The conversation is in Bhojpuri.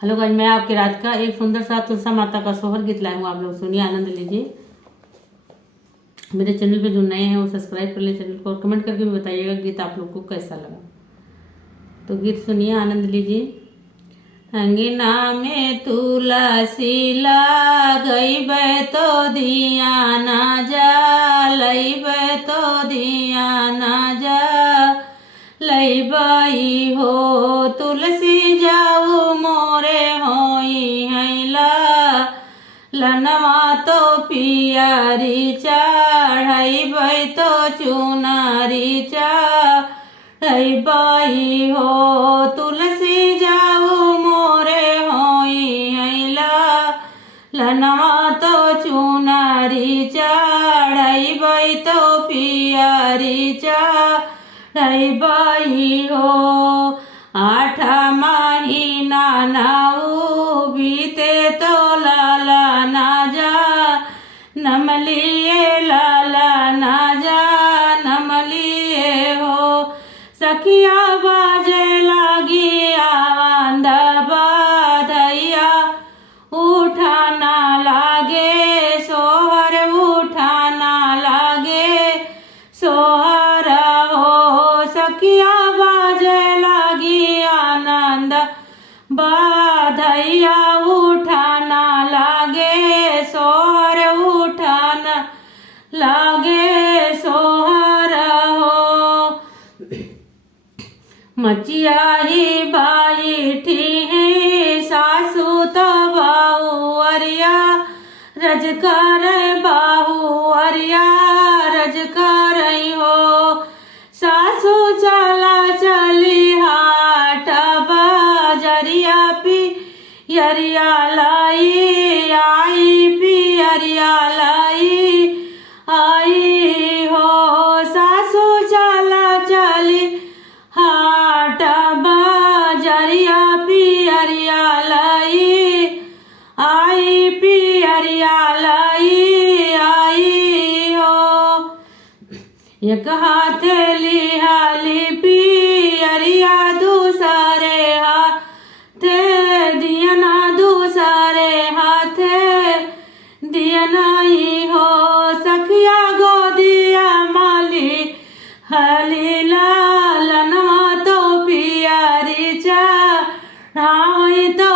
हेलो गाइस, मैं आपके राज का एक सुंदर सा तुलसा माता का सोहर गीत लाया हूँ। आप लोग सुनिए, आनंद लीजिए। मेरे चैनल पे जो नए हैं वो सब्सक्राइब कर ले चैनल को और कमेंट करके भी बताइएगा गीत आप लोग को कैसा लगा। तो गीत सुनिए, आनंद लीजिए। अंगना में तुलसी लगैबै तो धियाना जा, लैबै तो धियाना जा, लैबै हो तुलसी जाऊ मोरे होई हैला, लनवा तो पियारी चढ़ैबै तो चुनारी चढ़ैबै हो तुलसी जाऊ मोरे होई हैला, लनवा तो चुनारी चढ़ैबै तो पियारी चढ़ैबै हो। 8 महीना नाऊ बीते तो लाला ना जा नमलिए, लाला ना जा नमलिए हो। सखिया बाजे लागी आवांद बाधैया, उठाना लागे सोहर, उठाना लागे सोहर हो। सखिया बाजे लागी आनंद बाधैया, उठाना लागे सोहर, उठाना लागे सोहर हो। मचिया ही बैठी है सासू तो बाहुअरिया, रज कर बाहुअरिया रज कर हो। सासू चला चली हाट बजरिया, पियरिया लाई आई, पियरिया लाई आई हो। सासू चला चली हाट बजरिया, पियरिया लाई आई, पियरिया लाई आई हो। एक हाथ लिहाली पियरिया, दूसरे हाथ दियना, दूसरे हाथ दियना ही हो। सखिया गोदिया माली हली लालनवा तो पियरी चढ़ावई तो